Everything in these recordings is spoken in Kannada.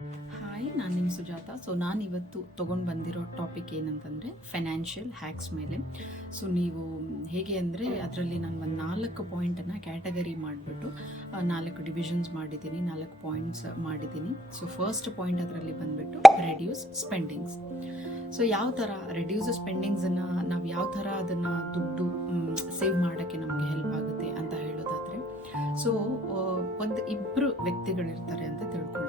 ಹಾಯ್, ನಾನು ನಿಮ್ಮ ಸುಜಾತ. ಸೊ ನಾನು ಇವತ್ತು ತೊಗೊಂಡು ಬಂದಿರೋ ಟಾಪಿಕ್ ಏನಂತಂದರೆ ಫೈನಾನ್ಷಿಯಲ್ ಹ್ಯಾಕ್ಸ್ ಮೇಲೆ. ಸೊ ನೀವು ಹೇಗೆ ಅಂದರೆ ಅದರಲ್ಲಿ ನಾನು ಒಂದು 4 ಪಾಯಿಂಟನ್ನು ಕ್ಯಾಟಗರಿ ಮಾಡಿಬಿಟ್ಟು 4 ಡಿವಿಷನ್ಸ್ ಮಾಡಿದ್ದೀನಿ, 4 ಪಾಯಿಂಟ್ಸ್ ಮಾಡಿದ್ದೀನಿ. ಸೊ ಫಸ್ಟ್ ಪಾಯಿಂಟ್ ಅದರಲ್ಲಿ ಬಂದುಬಿಟ್ಟು ರೆಡ್ಯೂಸ್ ಸ್ಪೆಂಡಿಂಗ್ಸ್. ಸೊ ಯಾವ ಥರ ರೆಡ್ಯೂಸ್ ಸ್ಪೆಂಡಿಂಗ್ಸನ್ನು ನಾವು ಯಾವ ಥರ ಅದನ್ನು ದುಡ್ಡು ಸೇವ್ ಮಾಡೋಕ್ಕೆ ನಮಗೆ ಹೆಲ್ಪ್ ಆಗುತ್ತೆ ಅಂತ ಹೇಳೋದಾದರೆ, ಸೊ ಒಂದು ಇಬ್ಬರು ವ್ಯಕ್ತಿಗಳಿರ್ತಾರೆ ಅಂತ ತಿಳ್ಕೊಳ್ಳಿ.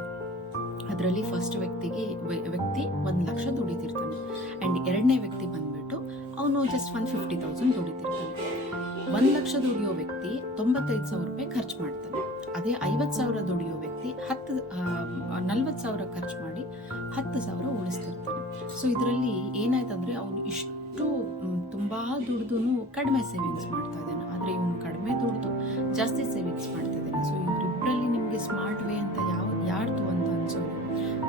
ಅದರಲ್ಲಿ ಫಸ್ಟ್ ವ್ಯಕ್ತಿ 1 ಲಕ್ಷ ದುಡಿತಿರ್ತಾನೆ, ಆ್ಯಂಡ್ ಎರಡನೇ ವ್ಯಕ್ತಿ ಬಂದ್ಬಿಟ್ಟು ಅವನು ಜಸ್ಟ್ 50,000 ದುಡಿತಿರ್ತಾನೆ. 1 ಲಕ್ಷ ದುಡಿಯೋ ವ್ಯಕ್ತಿ 95,000 ರೂಪಾಯಿ ಖರ್ಚು ಮಾಡ್ತಾನೆ. ಅದೇ 50,000 ದುಡಿಯೋ ವ್ಯಕ್ತಿ 40,000 ಖರ್ಚು ಮಾಡಿ 10,000 ಉಳಿಸ್ತಿರ್ತಾನೆ. ಸೊ ಇದರಲ್ಲಿ ಏನಾಯ್ತಂದ್ರೆ ಅವನು ಇಷ್ಟು ತುಂಬ ದುಡ್ದು ಕಡಿಮೆ ಸೇವಿಂಗ್ಸ್ ಮಾಡ್ತಾ ಇದ್ದಾನೆ, ಆದರೆ ಇವನು ಕಡಿಮೆ ದುಡ್ದು ಜಾಸ್ತಿ ಸೇವಿಂಗ್ಸ್ ಮಾಡ್ತಾ ಇದ್ದಾನೆ. ಸೊ ಇವರಿಬ್ಬರಲ್ಲಿ ನಿಮಗೆ ಸ್ಮಾರ್ಟ್ ವೇ ಅಂತ ಯಾರ್ದು ಅಂತ ಅನ್ಸೋದು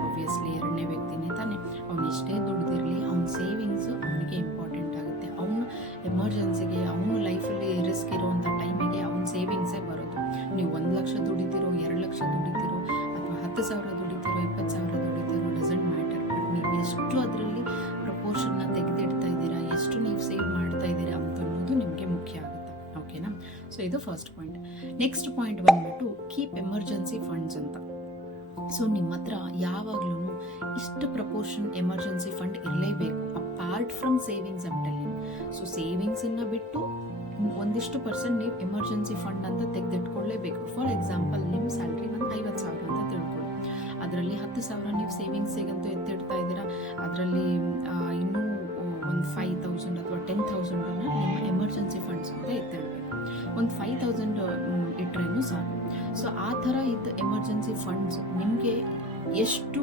ಆಬ್ವಿಯಸ್ಲಿ ಎರಡನೇ ವ್ಯಕ್ತಿನೇ ತಾನೆ. ಅವ್ನು ಎಷ್ಟೇ ದುಡ್ದಿರಲಿ ಅವ್ನ ಸೇವಿಂಗ್ಸು ಅವನಿಗೆ ಇಂಪಾರ್ಟೆಂಟ್ ಆಗುತ್ತೆ. ಅವನು ಎಮರ್ಜೆನ್ಸಿಗೆ, ಅವನು ಲೈಫಲ್ಲಿ ರಿಸ್ಕ್ ಇರೋವಂಥ ಟೈಮಿಗೆ ಅವ್ನ ಸೇವಿಂಗ್ಸೇ ಬರೋದು. ನೀವು 1 ಲಕ್ಷ ದುಡಿತಿರೋ, 2 ಲಕ್ಷ ದುಡಿತಿರೋ, ಅಥವಾ 10,000 ದುಡಿತಿರೋ, 20,000 ದುಡಿತಿರೋ, ಡಸಂಟ್ ಮ್ಯಾಟರ್. ಬಟ್ ನೀವು ಎಷ್ಟು ಅದರಲ್ಲಿ ಪ್ರಪೋರ್ಷನ್ನ ತೆಗೆದಿಡ್ತಾ ಇದ್ದೀರಾ, ಎಷ್ಟು ನೀವು ಸೇವ್ ಮಾಡ್ತಾ ಇದ್ದೀರಾ ಅಂತ ಅನ್ನೋದು ನಿಮಗೆ ಮುಖ್ಯ ಆಗುತ್ತೆ. ಓಕೆನಾ? ಸೊ ಇದು ಫಸ್ಟ್ ಪಾಯಿಂಟ್. ನೆಕ್ಸ್ಟ್ ಪಾಯಿಂಟ್ ಬಂದ್ಬಿಟ್ಟು ಕೀಪ್ ಎಮರ್ಜೆನ್ಸಿ ಫಂಡ್ಸ್ ಅಂತ. ಸೊ ನಿಮ್ಮ ಹತ್ರ ಯಾವಾಗ್ಲೂ ಇಷ್ಟು ಪ್ರಪೋರ್ಷನ್ ಎಮರ್ಜೆನ್ಸಿ ಫಂಡ್ ಇರಲೇಬೇಕು, apart from savings. I'm telling. So ಸೇವಿಂಗ್ಸನ್ನು ಬಿಟ್ಟು ಒಂದಿಷ್ಟು ಪರ್ಸೆಂಟ್ ನೀವು ಎಮರ್ಜೆನ್ಸಿ ಫಂಡ್ ಅಂತ ತೆಗೆದಿಟ್ಕೊಳ್ಳೇಬೇಕು. ಫಾರ್ ಎಕ್ಸಾಂಪಲ್, ನಿಮ್ಮ ಸ್ಯಾಲ್ರಿ ಒಂದು 50,000 ಅಂತ ತಿಳ್ಕೊಳ್ಳಿ. ಅದರಲ್ಲಿ 10,000 ನೀವು ಸೇವಿಂಗ್ಸಿಗಂತೂ ಎತ್ತಿಡ್ತಾ ಇದ್ದೀರಾ, ಅದರಲ್ಲಿ ಇನ್ನೂ ಒಂದು 5,000 ಅಥವಾ 10,000 ನಿಮ್ಮ ಎಮರ್ಜೆನ್ಸಿ ಫಂಡ್ಸ್ ಅಂತ ಎತ್ತಿಡಬೇಕು. ಒಂದು 5,000 ಇಟ್ಟರೇನು ಸಾಕು. ಸೊ ಆ ಥರ ಇದ್ದ ಎಮರ್ಜೆನ್ಸಿ ಫಂಡ್ಸ್ ನಿಮಗೆ ಎಷ್ಟು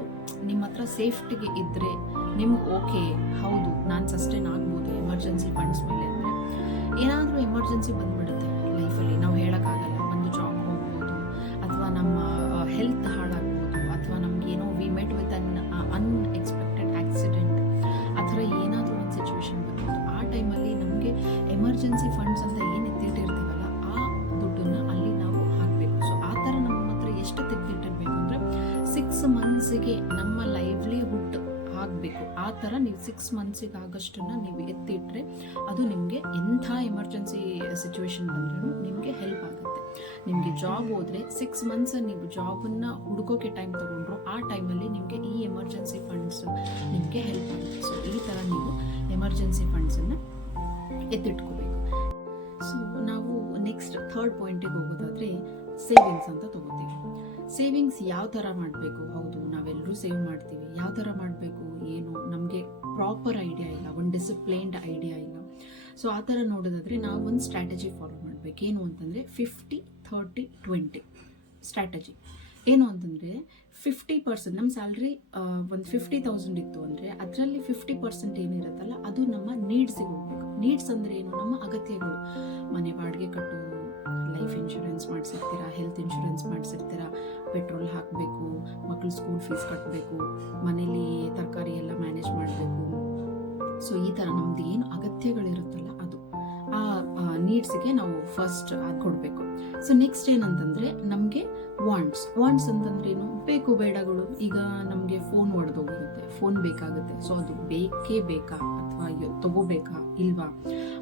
ನಿಮ್ಮ ಹತ್ರ ಸೇಫ್ಟಿಗೆ ಇದ್ದರೆ ನಿಮ್ಗೆ ಓಕೆ, ಹೌದು ನಾನು ಸಸ್ಟೈನ್ ಆಗ್ಬೋದು ಎಮರ್ಜೆನ್ಸಿ ಫಂಡ್ಸ್ ಮೇಲೆ. ಅಂದರೆ ಏನಾದರೂ ಎಮರ್ಜೆನ್ಸಿ ಬಂದುಬಿಡುತ್ತೆ ಲೈಫಲ್ಲಿ, ನಾವು ಹೇಳೋಕ್ಕಾಗಲ್ಲ. ಒಂದು ಜಾಬ್ ಹೋಗ್ಬೋದು, ಅಥವಾ ನಮ್ಮ ಹೆಲ್ತ್ ಹಾಳಾಗ್ಬೋದು, ಅಥವಾ ನಮಗೇನೋ we met with unexpected accident, ಆ ಥರ ಏನಾದರೂ ಒಂದು ಸಿಚುವೇಶನ್ ಬರ್ಬೋದು. ಆ ಟೈಮಲ್ಲಿ ನಮಗೆ ಎಮರ್ಜೆನ್ಸಿ ಫಂಡ್ಸ್ ಅಂತ ಏನು ಎತ್ತಿಟ್ಟಿರ್ತೀವಲ್ಲ, ಆ ದುಡ್ಡನ್ನು ಅಲ್ಲಿ ನಾವು ಹಾಕಬೇಕು. ಸೊ ಆ ಥರ ನಮ್ಮ ಹತ್ರ ಎಷ್ಟು ತೆಗೆದಿಟ್ಟಿರ್ಬೇಕು ಅಂದರೆ 6 ಮಂತ್ಸಿಗೆ ನಮ್ಮ ಲೈವ್ಲಿಹುಡ್ ಆಗಬೇಕು. ಆ ಥರ ನೀವು 6 ಮಂತ್ಸಿಗೆ ಆಗೋಷ್ಟನ್ನು ನೀವು ಎತ್ತಿಟ್ರೆ ಅದು ನಿಮಗೆ ಎಂಥ ಎಮರ್ಜೆನ್ಸಿ ಸಿಚುವೇಶನ್ ಬಂದ್ರೂ ನಿಮಗೆ ಹೆಲ್ಪ್ ಆಗುತ್ತೆ. ನಿಮಗೆ ಜಾಬ್ ಹೋದರೆ 6 ಮಂತ್ಸ್ ನೀವು ಜಾಬನ್ನು ಹುಡುಕೋಕೆ ಟೈಮ್ ತೊಗೊಂಡ್ರು, ಆ ಟೈಮಲ್ಲಿ ನಿಮಗೆ ಈ ಎಮರ್ಜೆನ್ಸಿ ಫಂಡ್ಸ್ ನಿಮಗೆ ಹೆಲ್ಪ್ ಆಗುತ್ತೆ. ಸೊ ಈ ಥರ ನೀವು ಎಮರ್ಜೆನ್ಸಿ ಫಂಡ್ಸನ್ನು ಎತ್ತಿಟ್ಕೋಬೇಕು. ಸೊ ನಾವು ನೆಕ್ಸ್ಟ್ ಥರ್ಡ್ ಪಾಯಿಂಟಿಗೆ ಹೋಗೋದಾದರೆ ಸೇವಿಂಗ್ಸ್ ಅಂತ ತೊಗೋತೀವಿ. ಸೇವಿಂಗ್ಸ್ ಯಾವ ಥರ ಮಾಡಬೇಕು? ಹೌದು, ನಾವೆಲ್ಲರೂ ಸೇವ್ ಮಾಡ್ತೀವಿ. ಯಾವ ಥರ ಮಾಡಬೇಕು ಏನು ನಮಗೆ ಪ್ರಾಪರ್ ಐಡಿಯಾ ಇಲ್ಲ, ಒಂದು ಡಿಸಿಪ್ಲೈನ್ಡ್ ಐಡಿಯಾ ಇಲ್ಲ. ಸೊ ಆ ಥರ ನೋಡೋದಾದರೆ ನಾವು ಒಂದು ಸ್ಟ್ರಾಟಜಿ ಫಾಲೋ ಮಾಡಬೇಕು. ಏನು ಅಂತಂದರೆ 50-30-20 ಸ್ಟ್ರಾಟಜಿ. ಏನು ಅಂತಂದರೆ 50% ನಮ್ಮ ಸ್ಯಾಲ್ರಿ ಒಂದು 50,000 ಇತ್ತು ಅಂದರೆ ಅದರಲ್ಲಿ 50% ಏನಿರುತ್ತಲ್ಲ ಅದು ನಮ್ಮ ನೀಡ್ಸಿಗೆ ಹೋಗ್ಬೇಕು. ನೀಡ್ಸ್ ಅಂದರೆ ಏನು? ನಮ್ಮ ಅಗತ್ಯಗಳು. ಮನೆ ಬಾಡಿಗೆ ಕಟ್ಟೋದು, ಲೈಫ್ ಇನ್ಶೂರೆನ್ಸ್ ಮಾಡಿಸಿರ್ತೀರಾ, ಹೆಲ್ತ್ ಇನ್ಶೂರೆನ್ಸ್ ಮಾಡಿಸಿರ್ತೀರಾ, ಪೆಟ್ರೋಲ್ ಹಾಕಬೇಕು, ಮಕ್ಕಳು ಸ್ಕೂಲ್ ಫೀಸ್ ಕಟ್ಟಬೇಕು, ಮನೇಲಿ ತರಕಾರಿ ಎಲ್ಲ ಮ್ಯಾನೇಜ್ ಮಾಡಬೇಕು. ಸೊ ಈ ಥರ ನಮ್ದು ಏನು ಅಗತ್ಯಗಳಿರುತ್ತಲ್ಲ ಅದು ಆ ನೀಡ್ಸಿಗೆ ನಾವು ಫಸ್ಟ್ ಅದು ಕೊಡಬೇಕು. ಸೊ ನೆಕ್ಸ್ಟ್ ಏನಂತಂದರೆ ನಮಗೆ ವಾಂಟ್ಸ್ ಅಂತಂದ್ರೆ ಏನು? ಬೇಕು ಬೇಡಗಳು. ಈಗ ನಮಗೆ ಫೋನ್ ಒಡೆದೋಗಿರುತ್ತೆ, ಫೋನ್ ಬೇಕಾಗುತ್ತೆ. ಸೊ ಅದು ಬೇಕೇ ಬೇಕಾ, ಅಥವಾ ತಗೋಬೇಕಾ ಇಲ್ವಾ,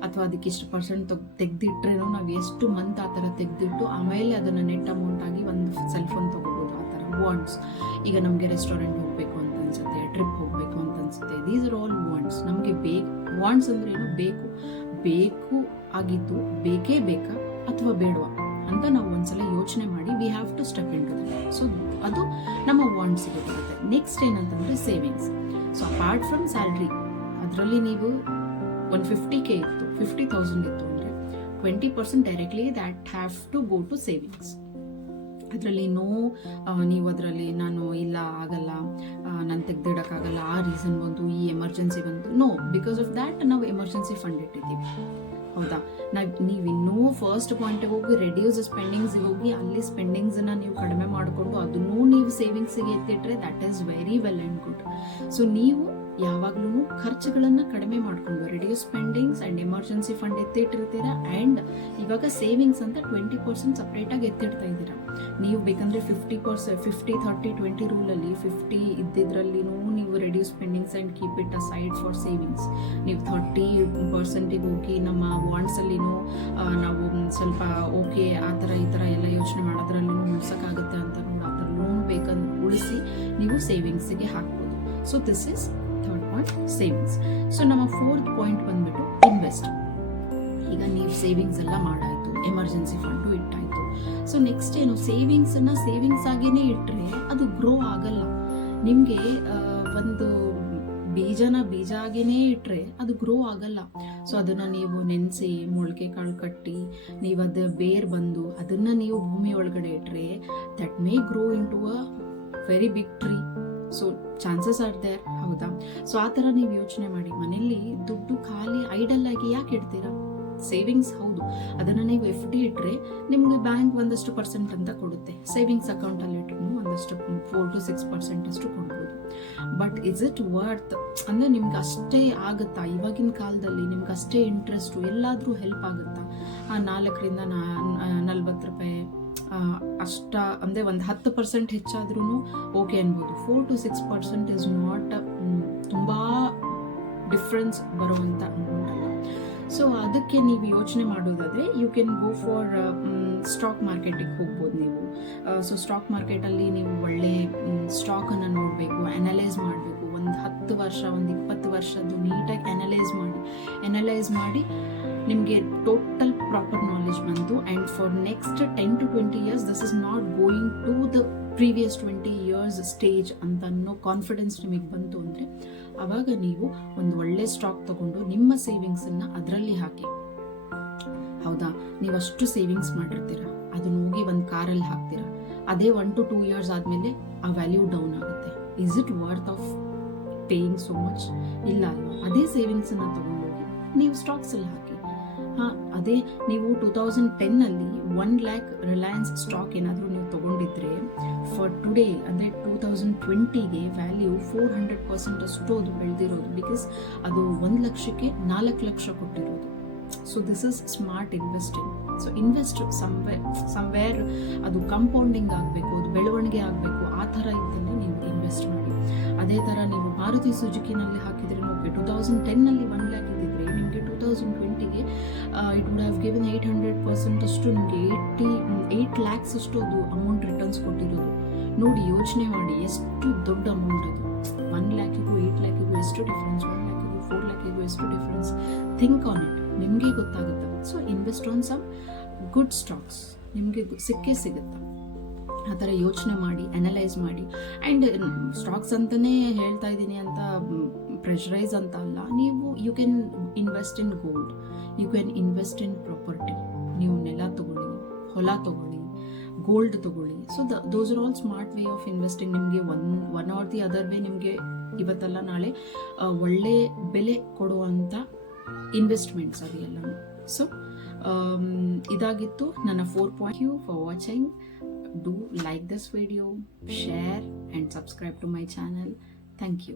ಅಥವಾ ಅದಕ್ಕೆ ಇಷ್ಟು ಪರ್ಸೆಂಟ್ ತೆಗೆದಿಟ್ರೇನೋ ನಾವು ಎಷ್ಟು ಮಂತ್ ಆ ಥರ ತೆಗೆದಿಟ್ಟು ಆಮೇಲೆ ಅದನ್ನು ನೆಟ್ ಅಮೌಂಟ್ ಆಗಿ ಒಂದು ಸೆಲ್ ಫೋನ್ ತೊಗೋಬೋದು. ಆ ಥರ ವಾಂಟ್ಸ್. ಈಗ ನಮಗೆ ರೆಸ್ಟೋರೆಂಟ್ ಹೋಗಬೇಕು ಅಂತ ಅನ್ಸುತ್ತೆ, ಟ್ರಿಪ್ ಹೋಗಬೇಕು ಅಂತ ಅನ್ಸುತ್ತೆ. These are all wants. ನಮಗೆ ವಾಂಟ್ಸ್ ಅಂದ್ರೆ ಏನು? ಬೇಕು ಆಗಿದ್ದು ಬೇಕೇ ಬೇಕಾ ಅಥವಾ ಬೇಡವಾ ಅಂತ ನಾವು ಒಂದ್ಸಲ ಯೋಚನೆ ಮಾಡಿ we have to step into that. So ಅದು ನಮ್ಮ ವಾಂಟ್ಸಿಗೆ ಬರುತ್ತೆ. ನೆಕ್ಸ್ಟ್ ಏನಂತಂದರೆ savings. So apart from salary, ಅದರಲ್ಲಿ ನೀವು ಒಂದು 50K ಇತ್ತು, 50,000 ಇತ್ತು ಅಂದರೆ 20% directly that have to go to savings. ಅದರಲ್ಲಿ ನೀವು ಅದರಲ್ಲಿ ನಾನು ಇಲ್ಲ ಆಗಲ್ಲ, ನಾನು ತೆಗೆದಿಡೋಕ್ಕಾಗಲ್ಲ, ಆ ರೀಸನ್ ಬಂತು, ಈ ಎಮರ್ಜೆನ್ಸಿ ಬಂತು, ಬಿಕಾಸ್ ಆಫ್ ದ್ಯಾಟ್ ನಾವು ಎಮರ್ಜೆನ್ಸಿ ಫಂಡ್ ಇಟ್ಟಿದ್ದೀವಿ. ಹೌದಾ? ನೀವು ಇನ್ನೂ ಫಸ್ಟ್ ಪಾಯಿಂಟಿಗೆ ಹೋಗಿ ರೆಡ್ಯೂಸ್ ಸ್ಪೆಂಡಿಂಗ್ಸ್ಗೆ ಹೋಗಿ ಅಲ್ಲಿ ಸ್ಪೆಂಡಿಂಗ್ಸನ್ನು ನೀವು ಕಡಿಮೆ ಮಾಡಿಕೊಂಡು ಅದನ್ನೂ ನೀವು ಸೇವಿಂಗ್ಸಿಗೆ ಎತ್ತಿಟ್ರೆ that is very well and good. So ನೀವು ಯಾವಾಗ್ಲೂ ಖರ್ಚುಗಳನ್ನ ಕಡಿಮೆ ಮಾಡ್ಕೊಂಡು reduce spendings and emergency fund ಎತ್ತಿಟ್ಟಿರ್ತೀರಾ. ಆ್ಯಂಡ್ ಇವಾಗ ಸೇವಿಂಗ್ಸ್ ಅಂತ 20% ಸಪ್ರೇಟಾಗಿ ಎತ್ತಿಡ್ತಾ ಇದ್ದೀರಾ. ನೀವು ಬೇಕಂದ್ರೆ 50-30-20 ರೂಲಲ್ಲಿ 50 ಇದ್ದಿದ್ರಲ್ಲಿನೂ ನೀವು reduce spendings and keep it aside for savings. ನೀವು 30% ಹೋಗಿ ನಮ್ಮ ವಾಂಟ್ಸಲ್ಲಿನೂ ನಾವು ಸ್ವಲ್ಪ ಓಕೆ ಆ ಥರ ಈ ಥರ ಎಲ್ಲ ಯೋಚನೆ ಮಾಡೋದ್ರಲ್ಲಿನೂ ಉಳ್ಸೋಕ್ಕಾಗುತ್ತೆ ಅಂತ ಅದರಲ್ಲೂ ಬೇಕಂದ್ರೆ ಉಳಿಸಿ ನೀವು ಸೇವಿಂಗ್ಸಿಗೆ ಹಾಕ್ಬೋದು. So this is third point, savings. So ನಮ್ಮ ಫೋರ್ತ್ ಪಾಯಿಂಟ್ ಬಂದ್ಬಿಟ್ಟು ಇನ್ವೆಸ್ಟ್. ಈಗ ನೀವು ಸೇವಿಂಗ್ಸ್ ಎಲ್ಲ ಮಾಡಾಯಿತು, ಎಮರ್ಜೆನ್ಸಿ ಫಂಡು ಇಟ್ಟಾಯಿತು. ಸೊ ನೆಕ್ಸ್ಟ್ ಏನು, ಸೇವಿಂಗ್ಸನ್ನು ಸೇವಿಂಗ್ಸ್ ಆಗಿಯೇ ಇಟ್ಟರೆ ಅದು ಗ್ರೋ ಆಗಲ್ಲ. ನಿಮಗೆ ಒಂದು ಬೀಜ ಆಗಿಯೇ ಇಟ್ಟರೆ ಅದು ಗ್ರೋ ಆಗಲ್ಲ. ಸೊ ಅದನ್ನು ನೀವು ನೆನೆಸಿ ಮೊಳಕೆ ಕಾಳು ಕಟ್ಟಿ ನೀವು ಅದು ಬೇರ್ ಬಂದು ಅದನ್ನು ನೀವು ಭೂಮಿ ಒಳಗಡೆ ಇಟ್ಟರೆ that may grow into a very big tree. So chances are there, ಹೌದಾ? ಸೊ ಆ ಥರ ನೀವು ಯೋಚನೆ ಮಾಡಿ. ಮನೇಲಿ ದುಡ್ಡು ಖಾಲಿ ಐಡಲ್ ಆಗಿ ಯಾಕೆ ಇಡ್ತೀರಾ? ಸೇವಿಂಗ್ಸ್ ಹೌದು, ಅದನ್ನು ನೀವು FD ಇಟ್ಟರೆ ನಿಮಗೆ ಬ್ಯಾಂಕ್ ಒಂದಷ್ಟು ಪರ್ಸೆಂಟ್ ಅಂತ ಕೊಡುತ್ತೆ. ಸೇವಿಂಗ್ಸ್ ಅಕೌಂಟಲ್ಲಿ ಇಟ್ಟರು ಒಂದಷ್ಟು 4-6% ಅಷ್ಟು ಕೊಡ್ಬೋದು. ಬಟ್ ಇಸ್ ಇಟ್ ವರ್ತ್ ಅಂದರೆ ನಿಮ್ಗೆ ಅಷ್ಟೇ ಆಗುತ್ತಾ? ಇವಾಗಿನ ಕಾಲದಲ್ಲಿ ನಿಮ್ಗೆ ಅಷ್ಟೇ ಇಂಟ್ರೆಸ್ಟು ಎಲ್ಲಾದರೂ ಹೆಲ್ಪ್ ಆಗುತ್ತಾ? 4-40 ರೂಪಾಯಿ ಅಷ್ಟ ಅಂದರೆ ಒಂದು 10% ಹೆಚ್ಚಾದ್ರೂ ಓಕೆ ಅನ್ಬೋದು. 4-6% ಇಸ್ ನಾಟ್ ತುಂಬ ಡಿಫ್ರೆನ್ಸ್ ಬರುವಂಥ ಅಮೌಂಟ್ ಅಲ್ಲ. ಸೊ ಅದಕ್ಕೆ ನೀವು ಯೋಚನೆ ಮಾಡೋದಾದರೆ you can go for stock ಮಾರ್ಕೆಟಿಗೆ ಹೋಗ್ಬೋದು ನೀವು. ಸೊ ಸ್ಟಾಕ್ ಮಾರ್ಕೆಟಲ್ಲಿ ನೀವು ಒಳ್ಳೆ ಸ್ಟಾಕನ್ನು ನೋಡಬೇಕು, ಅನಲೈಸ್ ಮಾಡಬೇಕು. ಒಂದು 10 ವರ್ಷ, ಒಂದು 20 ವರ್ಷದ್ದು ನೀಟಾಗಿ ಅನಲೈಸ್ ಮಾಡಿ ನಿಮಗೆ ಟೋಟಲ್ ಪ್ರಾಪರ್ ನಾಲೆಜ್ ಬಂತು. And for next 10-20 years this is not going to the previous 20 years stage ಅಂತ ಅನ್ನೋ ಕಾನ್ಫಿಡೆನ್ಸ್ ನಿಮಗೆ ಬಂತು ಅಂದರೆ ಆವಾಗ ನೀವು ಒಂದು ಒಳ್ಳೆ ಸ್ಟಾಕ್ ತಗೊಂಡು ನಿಮ್ಮ ಸೇವಿಂಗ್ಸನ್ನು ಅದರಲ್ಲಿ ಹಾಕಿ. ಹೌದಾ? ನೀವು ಅಷ್ಟು ಸೇವಿಂಗ್ಸ್ ಮಾಡಿರ್ತೀರ, ಅದನ್ನ ಹೋಗಿ ಒಂದು ಕಾರಲ್ಲಿ ಹಾಕ್ತೀರಾ, ಅದೇ 1-2 years ಆದಮೇಲೆ ಆ ವ್ಯಾಲ್ಯೂ ಡೌನ್ ಆಗುತ್ತೆ. Is it worth of paying so much? ಇಲ್ಲ ಅಲ್ವಾ? ಅದೇ ಸೇವಿಂಗ್ಸನ್ನು ತಗೊಂಡೋಗಿ ನೀವು ಸ್ಟಾಕ್ಸಲ್ಲಿ ಹಾಕಿ. ಅದೇ ನೀವು 2010 1 lakh ರಿಲಯನ್ಸ್ ಸ್ಟಾಕ್ ಏನಾದರೂ ನೀವು ತೊಗೊಂಡಿದ್ರೆ ಫಾರ್ ಟುಡೇ ಅಂದರೆ 2020ಗೆ ವ್ಯಾಲ್ಯೂ 400% ಅಷ್ಟು ಅದು ಬೆಳೆದಿರೋದು. ಬಿಕಾಸ್ ಅದು 1 ಲಕ್ಷಕ್ಕೆ 4 ಲಕ್ಷ ಕೊಟ್ಟಿರೋದು. So this is smart investing. So invest somewhere ಅದು ಕಂಪೌಂಡಿಂಗ್ ಆಗಬೇಕು, ಅದು ಬೆಳವಣಿಗೆ ಆಗಬೇಕು. ಆ ಥರ ಇದ್ದಲ್ಲಿ ನೀವು ಇನ್ವೆಸ್ಟ್ ಮಾಡಿ. ಅದೇ ಥರ ನೀವು ಮಾರುತಿ ಸುಜುಕಿನಲ್ಲಿ ಹಾಕಿದ್ರೆ ಓಕೆ, 2010 1 lakh ಇದ್ದಿದ್ರೆ ನಿಮಗೆ 2020ಗೆ ಇಟ್ ವುಡ್ ಹ್ಯಾವ್ ಗಿವನ್ 800% ಅಷ್ಟು ನಿಮಗೆ 8 lakhs ಅಷ್ಟು ಅದು ಅಮೌಂಟ್ ರಿಟರ್ನ್ಸ್ ಕೊಟ್ಟಿರೋದು. ನೋಡಿ, ಯೋಚನೆ ಮಾಡಿ ಎಷ್ಟು ದೊಡ್ಡ ಅಮೌಂಟ್ ಅದು. 1 lakhಗೂ 8 lakhಗೂ ಎಷ್ಟು ಡಿಫ್ರೆನ್ಸ್, 1 lakhಗೂ 4 lakhಗೂ ಎಷ್ಟು ಡಿಫ್ರೆನ್ಸ್. ಥಿಂಕ್ ಆನ್ ಇಟ್, ನಿಮಗೆ ಗೊತ್ತಾಗುತ್ತೆ. So invest on some good stocks, ನಿಮಗೆ ಸಿಗುತ್ತೆ. ಆ ಥರ ಯೋಚನೆ ಮಾಡಿ, ಅನಲೈಸ್ ಮಾಡಿ. ಆ್ಯಂಡ್ ಸ್ಟಾಕ್ಸ್ ಅಂತಲೇ ಹೇಳ್ತಾ ಇದ್ದೀನಿ ಅಂತ ಪ್ರೆಷರೈಸ್ ಅಂತ ಅಲ್ಲ. ನೀವು you can invest in gold, you can invest in property. ನೀವು ನೆಲ ತಗೊಳ್ಳಿ, ಹೊಲ ತಗೊಳ್ಳಿ, ಗೋಲ್ಡ್ ತಗೊಳ್ಳಿ. So those are all smart way of investing. ನಿಮಗೆ one or the other way ನಿಮಗೆ ಇವತ್ತಲ್ಲ ನಾಳೆ ಒಳ್ಳೆ ಬೆಲೆ ಕೊಡುವಂಥ ಇನ್ವೆಸ್ಟ್ಮೆಂಟ್ಸ್ ಅದು ಎಲ್ಲನೂ. ಸೊ ಇದಾಗಿತ್ತು ನನ್ನ 4 point. You for watching. Do like this video, share and subscribe to my channel. Thank you.